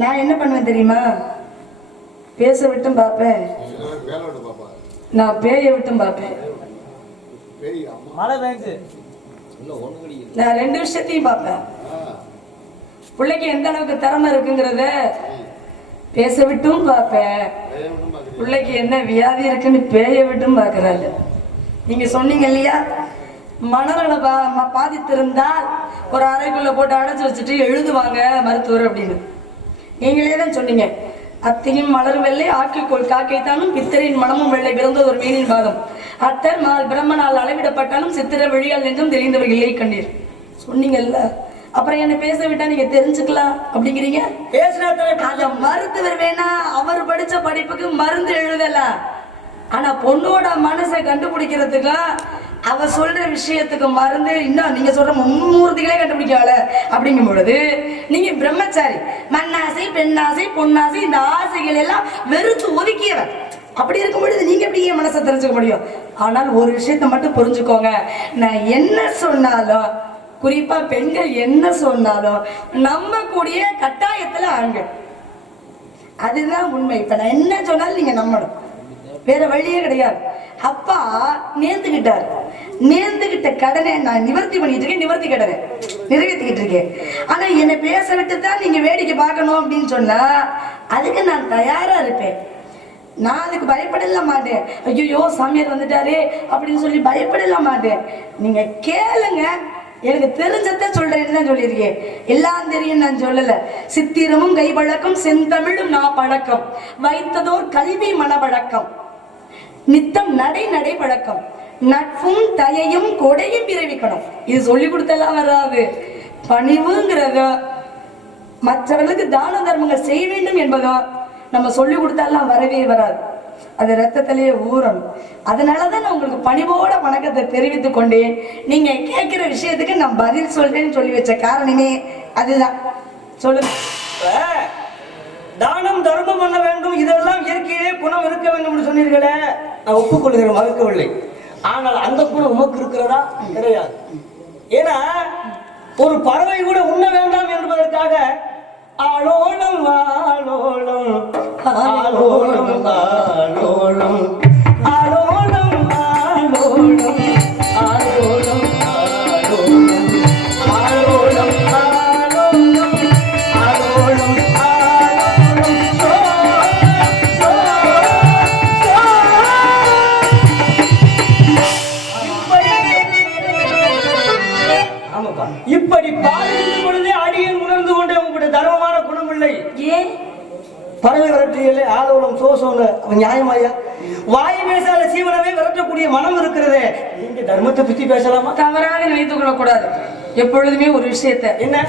நான் என்ன பண்ணுவேன் தெரியுமா? பேச விட்டும் பார்ப்பேன். நான் பேய விட்டும் பார்ப்பேன். நான் ரெண்டு விஷயத்தையும் பார்ப்பேன். பிள்ளைக்கு எந்த அளவுக்கு திறமை இருக்குங்கிறத பேச விட்டும் பார்ப்பேன். பிள்ளைக்கு என்ன வியாதி இருக்குன்னு பேய விட்டும் பார்க்கறாள். நீங்க சொன்னீங்க இல்லையா? மனநல பா பாதித்திருந்தால் ஒரு அறைக்குள்ள போட்டு அடைச்சு வச்சுட்டு எழுதுவாங்க மருத்துவர் அப்படின்னு. நீங்களே தான் சொன்னீங்க. அத்தையும் மலர் வெள்ளை ஆக்கிக்கொள் காக்கை தானும் பித்தரின் மனமும் வெள்ளை பிறந்தது ஒரு மீனின் பாகம் அத்தர் மால் பிரம்மனால் அளவிடப்பட்டாலும் சித்திர வெளியால் நெஞ்சும் தெரிந்தவர் இல்லை கண்டீர் சொன்னீங்கல்ல. அப்புறம் என்ன பேச விட்டா நீங்க தெரிஞ்சுக்கலாம் அப்படிங்கிறீங்க? பேசினா அந்த மருத்துவர் வேணா அவர் படிச்ச படிப்புக்கு மருந்து எழுதல. ஆனா பொண்ணோட மனசை கண்டுபிடிக்கிறதுக்கு அவ சொல்ற விஷயத்துக்கு மருந்து இன்னும் நீங்க சொல்ற மும்மூர்த்திகளே கண்டுபிடிக்கல. அப்படிங்கும் பொழுது நீங்க பிரம்மச்சாரி மண்ணாசை பெண்ணாசை பொன்னாசை இந்த ஆசைகள் எல்லாம் வெறுத்து ஒதுக்கியவன் அப்படி இருக்கும் பொழுது நீங்க எப்படி என் மனசை தெரிஞ்சுக்க முடியும்? ஆனால் ஒரு விஷயத்த மட்டும் புரிஞ்சுக்கோங்க. நான் என்ன சொன்னாலும் குறிப்பா பெண்கள் என்ன சொன்னாலும் நம்பக்கூடிய கட்டாயத்துல ஆண்கள். அதுதான் உண்மை. இப்ப நான் என்ன சொன்னாலும் நீங்க நம்பணும். வேற வழியே கிடையாது. அப்பா நேர்ந்துகிட்டார். நேர்ந்துகிட்ட கடனை நான் நிவர்த்தி பண்ணிட்டு இருக்கேன் நிவர்த்தி கடனை நிறைவேற்றிக்கிட்டு இருக்கேன். ஆனா என்னை பேச விட்டு தான் நீங்க வேடிக்கை பார்க்கணும் அப்படின்னு சொன்னா அதுக்கு நான் தயாரா இருப்பேன். நான் அதுக்கு பயப்படல மாட்டேன். ஐயோ சாமியார் வந்துட்டாரு அப்படின்னு சொல்லி பயப்படல மாட்டேன். நீங்க கேளுங்க. எனக்கு தெரிஞ்சதை சொல்றேன்னு தான் சொல்லியிருக்கேன். எல்லாம் தெரியும் நான் சொல்லல. சித்திரமும் கைப்பழக்கம் செந்தமிழும் நான் பழக்கம் வைத்ததோர் கல்வி மனப்பழக்கம். நித்தம் நடை நடை பழக்கம். நட்பும் தயையும் கொடையும் பிறவிக்கணும். இது சொல்லி கொடுத்தெல்லாம் வராது. பணிவுங்கிறத மற்றவர்களுக்கு தான தர்மங்கள் செய்ய வேண்டும் என்பதோ நம்ம சொல்லி கொடுத்தாலாம் வரவே வராது. அது ரத்தத்திலேயே ஊறணும். அதனாலதான் நான் உங்களுக்கு பணிவோட வணக்கத்தை தெரிவித்துக் கொண்டேன். நீங்க கேட்கிற விஷயத்துக்கு நான் பதில் சொல்றேன்னு சொல்லி வச்ச காரணமே அதுதான். சொல்லுங்க. தானம் தர்மம் பண்ண கீழே குணம் இருக்க வேண்டும் என்று சொன்னீர்களே நான் ஒப்புக்கொள்கிறேன் மறுக்கவில்லை. ஆனால் அந்த குணம் உமக்கு இருக்கிறதா? கிடையாது. ஏன்னா ஒரு பறவை கூட உண்ண வேண்டாம் என்பதற்காக ஆளோளம் ஆளோளம் ஆளோளம் ஆளோளம் ஆளோளம் பறவை விரட்டியலே ஆலோலம் சோசோங்க நியாயமாயா? வாய் பேசாத சீவனமே விரட்டக்கூடிய மனம் இருக்கிறதே. நீங்க தர்மத்தை பத்தி பேசலாமா? தவறாக நினைத்துக் கொள்ளக்கூடாது. எப்பொழுதுமே ஒரு விஷயத்தை. என்ன?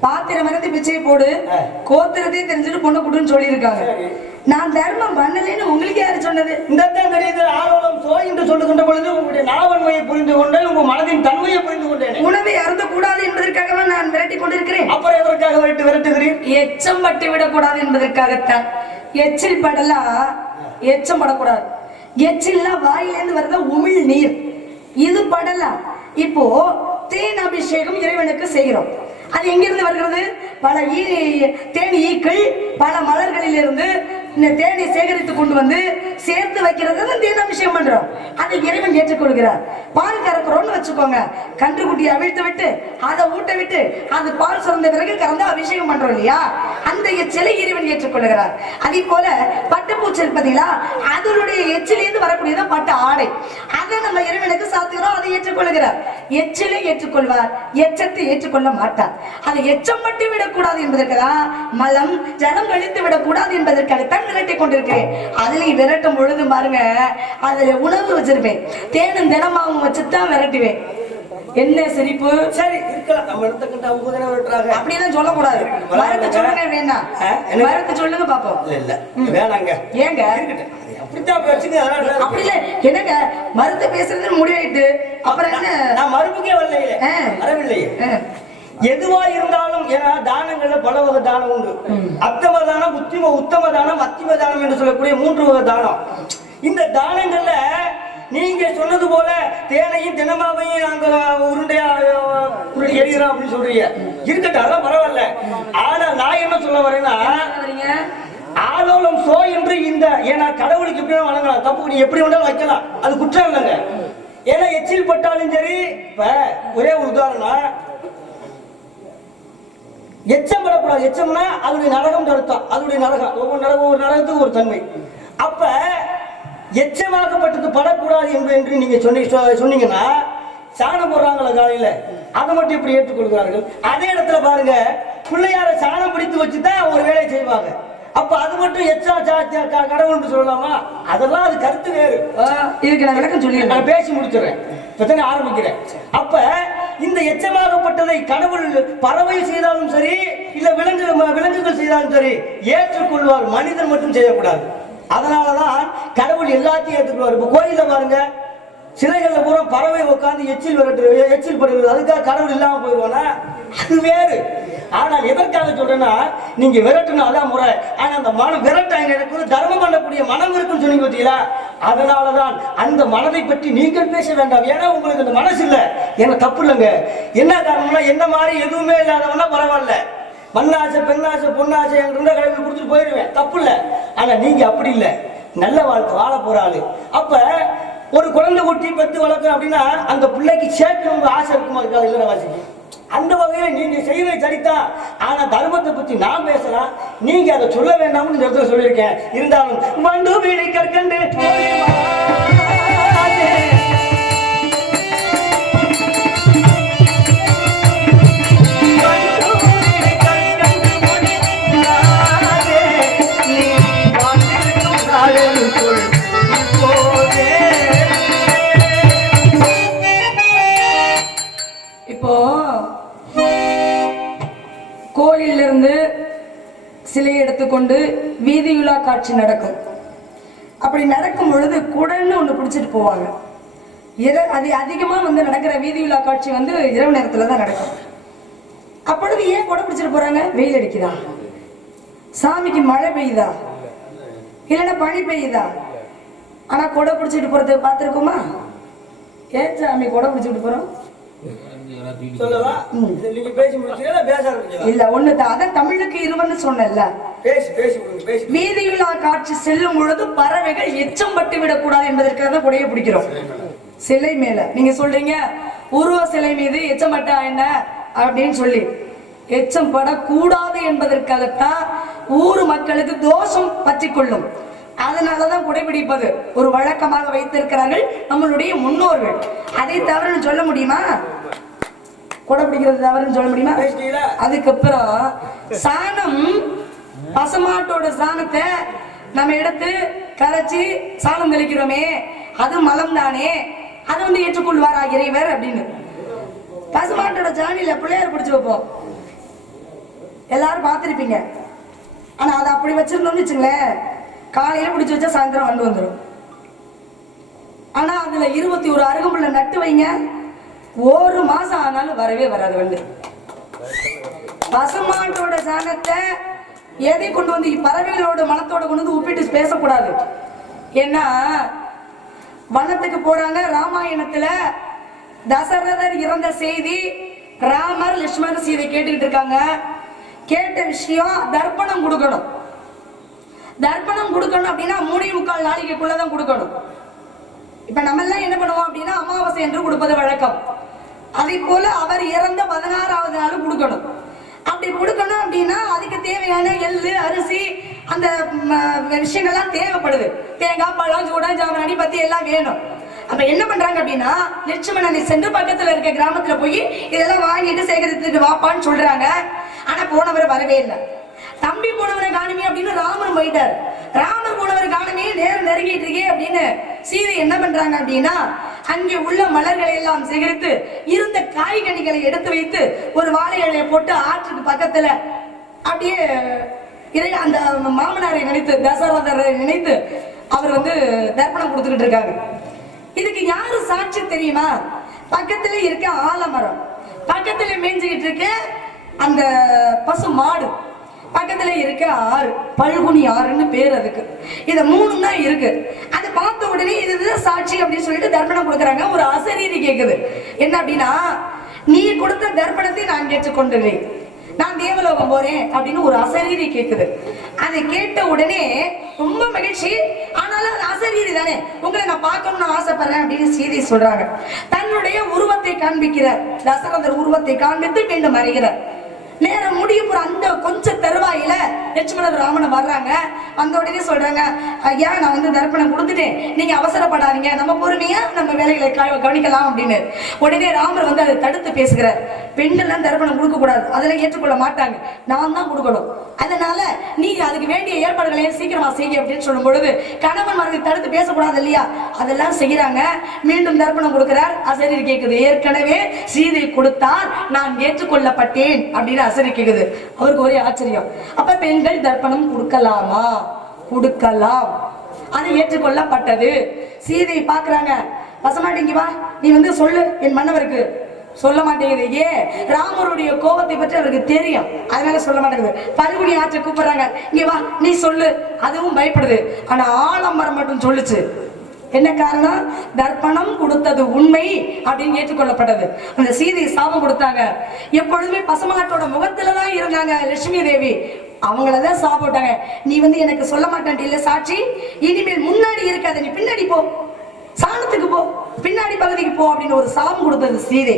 பாத்திரம் மறந்து பிச்சை போடு. கோத்திரத்தையும் தெரிஞ்சுட்டு பொண்ணு கொடுன்னு சொல்லியிருக்காங்க. நான் தர்மம் பண்ணலைன்னு உங்களுக்கு யாரு சொன்னது? இந்த தான் தெரியுது ஆலோலம் சோ என்று சொல்லுகின்ற பொழுது உங்களுடைய நாவன்மையை புரிந்து கொண்டேன் உங்க மனதின் தன்மையை புரிந்து கொண்டேன். உணவை அருந்த கூடாது என்பதற்காகவா நான் விரட்டி கொண்டிருக்கிறேன்? அப்புறம் எதற்காக விரட்டு விரட்டுகிறீர்? எச்சம் பட்டு விடக்கூடாது என்பதற்காகத்தான். எச்சில் படலாம் எச்சம் படக்கூடாது. எச்சில்லாம் வாயிலேருந்து வர்றது உமிழ் நீர். இது படலாம் இப்போ தேன் அபிஷேகம் இறைவனுக்கு செய்கிறோம். அது எங்கிருந்து வருகிறது? பல ஈ தேன் ஈக்கள் பல மலர்களிலிருந்து இந்த தேனை சேகரித்து கொண்டு வந்து சேர்த்து வைக்கிறது தான் தேன் விஷயம் பண்றோம். அதை இறைவன் ஏற்றுக்கொள்கிறார். பால் கறக்குறோம்னு வச்சுக்கோங்க. கன்றுக்குட்டியை அவிழ்த்து விட்டு அதை ஊட்ட விட்டு அது பால் சுரந்த பிறகு கறந்து அபிஷேகம் பண்றோம் இல்லையா? அந்த எச்சிலை இறைவன் ஏற்றுக்கொள்கிறார். அதே போல பட்டுப்பூச்சி பார்த்தீங்களா அதனுடைய எச்சிலேருந்து வரக்கூடியதான் பட்டு ஆடை. அதை நம்ம இறைவனுக்கு சாத்துகிறோம் அதை ஏற்றுக்கொள்கிறார். எச்சிலை ஏற்றுக்கொள்வார் எச்சத்தை ஏற்றுக்கொள்ள மாட்டார். அதை எச்சம் மட்டும் விடக்கூடாது என்பதற்காக மலம் ஜலம் கழித்து விடக்கூடாது என்பதற்காகத்தான் விரட்டி கொண்டிருக்கிறேன். அதுலயும் விரட்டும் பொழுது பாருங்க அதுல உணவு வச்சிருப்பேன். தேனும் தினமாவும் வச்சுதான் விரட்டுவேன். என்ன சிரிப்பு? சரி இருக்கலாம். நம்ம இடத்துக்கிட்ட அவங்க தானே விரட்டுறாங்க. அப்படிலாம் சொல்லக்கூடாது. மரத்தை சொல்லுங்க என்ன? மரத்தை சொல்லுங்க பாப்போம். இல்ல இல்ல. வேணாங்க. ஏங்க? அப்படித்தான் வச்சுங்க அப்படி இல்ல என்னங்க? மருத்து பேசுறது முடிவாயிட்டு. அப்புறம் என்ன? நான் மறுப்புக்கே வரலையே. வரவில்லையே. எதுவா இருந்தாலும் ஏன்னா தானங்கள்ல பல வகை தானம் உண்டு. அத்தம தானம் உத்திம உத்தம தானம் அத்திம தானம் என்று சொல்லக்கூடிய மூன்று வகை தானம். இந்த தானங்கள்ல நீங்க சொன்னது போல தேனையும் தினமாவையும் நாங்க உருண்டையா உருண்டை எறிகிறோம் அப்படின்னு சொல்றீங்க. இருக்கட்டும் அதெல்லாம் பரவாயில்ல. ஆனா நான் என்ன சொல்ல வரேன்னா ஏன்னா கடவுளுக்கு எப்படி வேணா வணங்கலாம். தப்பு நீ எப்படி வேணாலும் வைக்கலாம். அது குற்றம் இல்லைங்க. ஏன்னா எச்சில் பட்டாலும் சரி இப்ப ஒரே ஒரு உதாரணம் எச்சம் படக்கூடாது எச்சம்னா அதனுடைய நரகம் தடுத்தான் அதனுடைய நரகம். ஒவ்வொரு நரகம் ஒவ்வொரு நரகத்துக்கு ஒரு தன்மை. அப்ப எச்சமாக்கப்பட்டது படக்கூடாது என்று என்று நீங்க சொன்னி சொன்னீங்கன்னா சாணம் போடுறாங்களா காலையில. அதை மட்டும் இப்படி ஏற்றுக்கொள்கிறார்கள்? அதே இடத்துல பாருங்க பிள்ளையார சாணம் பிடித்து வச்சுதான் ஒரு வேலையை செய்வாங்க. அப்ப அது மட்டும் எச்சா சா- சா- க- கடவுள்னு சொல்லலாமா? அதெல்லாம் அது கருத்து வேறு. இதுக்கு நான் விளக்கம் சொல்லிடுறேன். நான் பேசி முடிச்சிடுறேன். இப்பதானே ஆரம்பிக்கிறேன். அப்ப எச்சமாகப்பட்டதை கடவுள் பறவை செய்தாலும் சரி இல்ல விலங்கு விலங்குகள் செய்தாலும் சரி ஏற்றுக்கொள்வார். மனிதன் மட்டும் செய்யக்கூடாது. அதனாலதான் கடவுள் எல்லாத்தையும் ஏற்றுக்கொள்வார். இப்ப கோயில பாருங்க சிலைகள்ல பூரா பறவை உட்காந்து எச்சில் விரட்டு எச்சில் படுகிறது அதுக்காக கடவுள் இல்லாம போயிடுவானா? அது வேறு. ஆனால் எதற்காக சொல்றேன்னா நீங்க விரட்டணும் அதான் முறை. ஆனா அந்த மனம் விரட்டாங்க எனக்கு தர்மம் பண்ணக்கூடிய மனம் இருக்குன்னு சொன்னீங்க பார்த்தீங்களா அதனாலதான் அந்த மனதை பற்றி நீங்கள் பேச வேண்டாம். ஏன்னா உங்களுக்கு அந்த மனசு இல்லை என்ன தப்பு இல்லைங்க என்ன காரணம்னா என்ன மாதிரி எதுவுமே இல்லாதவனா பரவாயில்ல. மண்ணாசை பெண்ணாசை பொண்ணாசை என்கிட்ட இருந்த கடவுள் கொடுத்துட்டு போயிடுவேன். தப்பு இல்லை ஆனா நீங்க அப்படி இல்லை. நல்ல வாழ்க்கை வாழ போற ஆளு. அப்ப ஒரு குழந்தை குட்டி பெற்று வளர்க்குறோம் அப்படின்னா அந்த பிள்ளைக்கு சேர்க்கணும் ஆசை இருக்குமா? இருக்காது இல்லை வாசிக்கு அந்த வகையில் நீங்க செய்யறது சரிதான் ஆனா தர்மத்தை பத்தி நான் பேசலாம் நீங்க அதை சொல்ல வேண்டாம்னு இந்த இடத்துல சொல்லியிருக்கேன். இருந்தாலும் மண்டு வீடு கற்கண்டு. கொண்டு வீதியுலா காட்சி நடக்கும். அப்படி நடக்கும் பொழுது குடன்னு ஒன்று பிடிச்சிட்டு போவாங்க. இர அது அதிகமாக வந்து நடக்கிற வீதியுலா காட்சி வந்து இரவு நேரத்தில் தான் நடக்கும். அப்பொழுது ஏன் குடை பிடிச்சிட்டு போகிறாங்க வெயில் அடிக்குதா? சாமிக்கு மழை பெய்யுதா? இல்லைன்னா பனி பெய்யுதா? ஆனால் கொடை பிடிச்சிட்டு போகிறத பார்த்துருக்கோமா? ஏன் சாமி கொடை பிடிச்சிட்டு போகிறோம் சொல்லவா? இதை நீங்க பேசி முடிச்சீங்களா பேச ஆரம்பிச்சீங்களா? இல்ல ஒண்ணு தான். அதான் தமிழுக்கு இருவன்னு சொன்னேன்ல. பேசி பேசி கொடுங்க பேசி. வீதியுலா காட்சி செல்லும் பொழுது பறவைகள் எச்சம் பட்டு விடக்கூடாது என்பதற்காக தான் கொடையை பிடிக்கிறோம். சிலை மேல. நீங்க சொல்றீங்க உருவ சிலை மீது எச்சம் பட்டா என்ன? அப்படின்னு சொல்லி. எச்சம் படக்கூடாது என்பதற்காகத்தான் ஊர் மக்களுக்கு தோஷம் பற்றி கொள்ளும் அதனாலதான் குடைபிடிப்பது ஒரு வழக்கமாக வைத்திருக்கிறார்கள் நம்மளுடைய முன்னோர்கள். அதை தவறுன்னு சொல்ல முடியுமா? குடை பிடிக்கிறது தவறுன்னு சொல்ல முடியுமா? அதுக்கப்புறம் சாணம் பசுமாட்டோட சாணத்தை நம்ம எடுத்து கரைச்சி சாணம் தெளிக்கிறோமே அது மலம் தானே அதை வந்து ஏற்றுக்கொள்வாரா இறைவர் அப்படின்னு. பசுமாட்டோட சாணியில பிள்ளையார் பிடிச்சு வைப்போம். எல்லாரும் பார்த்திருப்பீங்க. ஆனா அதை அப்படி வச்சிருந்தோம்னு வச்சுங்களேன் காலையில பிடிச்சு வச்சா சாயந்தரம் வந்து வந்துடும் ஆனா அதுல இருபத்தி ஒரு அருகம்புள்ள நட்டு வைங்க. ஒரு மாசம் ஆனாலும் வரவே வராது வந்து பசுமாட்டோட சாணத்தை எதை கொண்டு வந்து பறவைகளோட மனத்தோட கொண்டு வந்து ஒப்பிட்டு பேசக்கூடாது. ஏன்னா வனத்துக்கு போறாங்க ராமாயணத்துல தசரதர் இறந்த செய்தி ராமர் லட்சுமணர் சீதை கேட்டுக்கிட்டு இருக்காங்க. கேட்ட விஷயம் தர்ப்பணம் கொடுக்கணும். தர்ப்பணம் கொடுக்கணும் அப்படின்னா மூணே முக்கால் நாளைக்குள்ளதான் கொடுக்கணும். இப்ப நம்ம எல்லாம் என்ன பண்ணுவோம் அப்படின்னா அமாவாசை என்று கொடுப்பது வழக்கம். அதே போல அவர் இறந்த பதினாறாவது நாள் கொடுக்கணும். அப்படி கொடுக்கணும் அப்படின்னா அதுக்கு தேவையான எள்ளு அரிசி அந்த விஷயங்கள்லாம் தேவைப்படுது. தேங்காய் பழம் சூடம் ஜாமராணி பத்தி எல்லாம் வேணும். அப்ப என்ன பண்றாங்க அப்படின்னா லட்சுமணி சென்று பக்கத்துல இருக்க கிராமத்துல போய் இதெல்லாம் வாங்கிட்டு சேகரித்துட்டு வாப்பான்னு சொல்றாங்க. ஆனா போனவர் வரவே இல்லை. தம்பி போனவரை காணுமே அப்படின்னு ராமன் போயிட்டார். ராமர் கூட ஒரு காலமே நேரம் நெருங்கிட்டு இருக்கே அப்படின்னு சீதை என்ன பண்றாங்க அப்படின்னா அங்கே உள்ள மலர்களை எல்லாம் சேகரித்து இருந்த காய்கனிகளை எடுத்து வைத்து ஒரு வாழை இலையை போட்டு ஆற்றுக்கு பக்கத்துல அப்படியே இறை அந்த மாமனாரை நினைத்து தசரதரை நினைத்து அவர் வந்து தர்ப்பணம் கொடுத்துக்கிட்டு இருக்காங்க இதுக்கு யாரு சாட்சி தெரியுமா? பக்கத்துல இருக்க ஆலமரம். பக்கத்துல மேய்ஞ்சுக்கிட்டு இருக்க அந்த பசு மாடு. பக்கத்துல இருக்க ஆறு பல்குனி ஆறுன்னு பேர் அதுக்கு. இது மூணு தான் இருக்கு. அதை பார்த்த உடனே இதுதான் சாட்சி அப்படின்னு சொல்லிட்டு தர்ப்பணம் கொடுக்குறாங்க. ஒரு அசரீதி கேக்குது. என்ன அப்படின்னா நீ கொடுத்த தர்ப்பணத்தை நான் ஏற்றுக்கொண்டுறேன் நான் தேவலோகம் போறேன் அப்படின்னு ஒரு அசரீரி கேக்குது. அதை கேட்ட உடனே ரொம்ப மகிழ்ச்சி. ஆனாலும் அது அசரீரி தானே. உங்களை நான் பார்க்கணும்னு ஆசைப்படுறேன் அப்படின்னு சீதை சொல்றாங்க. தன்னுடைய உருவத்தை காண்பிக்கிறார். தசரதர் உருவத்தை காண்பித்து மீண்டும் அறிகிறார். நேரம் முடிய போற அந்த கொஞ்சம் தருவாயில லட்சுமணர் ராமன் வர்றாங்க. வந்த உடனே சொல்றாங்க ஐயா நான் வந்து தர்ப்பணம் கொடுத்துட்டேன். நீங்க அவசரப்படாதீங்க. நம்ம பொறுமையா நம்ம வேலைகளை க- கவனிக்கலாம் அப்படின்னு. உடனே ராமர் வந்து அதை தடுத்து பேசுகிறார். பெண்கள்லாம் தர்ப்பணம் கொடுக்க கூடாது. அதெல்லாம் ஏற்றுக்கொள்ள மாட்டாங்க. நான் தான் கொடுக்கணும். அதனால நீங்க அதுக்கு வேண்டிய ஏற்பாடுகளை சீக்கிரமா செய்ய அப்படின்னு சொல்லும் பொழுது கணவன் மரத்தை தடுத்து பேசக்கூடாது இல்லையா? அதெல்லாம் செய்யறாங்க மீண்டும் தர்ப்பணம் கொடுக்கிறார். அசரீர் கேட்குது ஏற்கனவே சீதை கொடுத்தார் நான் ஏற்றுக்கொள்ளப்பட்டேன் அப்படின்னு அசரி கேக்குது. அவருக்கு ஒரே ஆச்சரியம். அப்ப பெண்கள் தர்ப்பணம் கொடுக்கலாமா? கொடுக்கலாம். அது ஏற்றுக்கொள்ளப்பட்டது. சீதை பாக்குறாங்க. வசமாட்டீங்க வா. நீ வந்து சொல்லு என் மன்னவருக்கு. சொல்ல மாட்டேங்குது ஏன் ராமருடைய கோபத்தை பற்றி அவருக்கு தெரியும். அதனால சொல்ல மாட்டேங்குது. பல்குடி ஆற்றை கூப்பிடுறாங்க. இங்கே வா நீ சொல்லு. அதுவும் பயப்படுது. ஆனா ஆலம்பரம் மட்டும் சொல்லுச்சு. என்ன காரணம்? தர்ப்பணம் கொடுத்தது உண்மை அப்படின்னு ஏற்றுக்கொள்ளப்பட்டது. அந்த சீதை சாபம் கொடுத்தாங்க. எப்பொழுதுமே பசமாட்டோட முகத்துல தான் இருந்தாங்க லட்சுமி தேவி. அவங்களதான் சாப்பிட்டாங்க நீ வந்து எனக்கு சொல்ல மாட்டேன் இல்ல சாட்சி. இனிமேல் முன்னாடி இருக்காது நீ பின்னாடி போ. சாணத்துக்கு போ பின்னாடி பகுதிக்கு போ அப்படின்னு ஒரு சாபம் கொடுத்தது சீதை.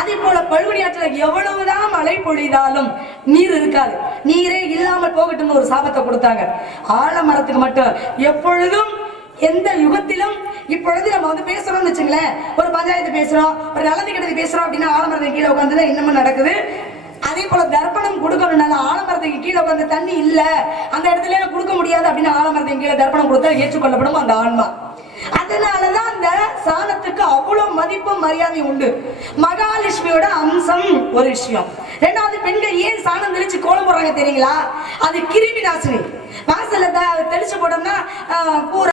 அதே போல பழுகுடி ஆற்றுல எவ்வளவுதான் மழை பொழிந்தாலும் நீர் இருக்காது. நீரே இல்லாமல் போகட்டும்னு ஒரு சாபத்தை கொடுத்தாங்க. ஆலமரத்துக்கு மட்டும் எப்பொழுதும் எந்த யுகத்திலும் இப்பொழுது நம்ம வந்து பேசுறோம்னு வச்சுங்களேன். ஒரு பஞ்சாயத்து பேசுறோம் ஒரு நல்லது கெட்டது பேசுறோம் அப்படின்னா ஆலமரத்துக்கு கீழே உட்காந்துதான் இன்னமும் நடக்குது. அதே போல தர்ப்பணம் கொடுக்கணும்னால ஆலமரத்துக்கு கீழே உட்காந்து தண்ணி இல்ல அந்த இடத்துல கொடுக்க முடியாது அப்படின்னு ஆலமரத்துக்கு கீழே தர்ப்பணம் கொடுத்தா ஏற்றுக்கொள்ளப்படும் அந்த ஆன்மா. அதனாலதான் அந்த சாணத்துக்கு அவ்வளவு மதிப்பு மரியாதை உண்டு. மகாலட்சுமியோட அம்சம் ஒரு விஷயம். ரெண்டாவது பெண்கள் ஏன் சாணம் தெளிச்சு கோலம் போடுறாங்க தெரியுங்களா? அது கிருமி நாசினி வாசல்ல தெளிச்சு போட்டோம்னா பூரா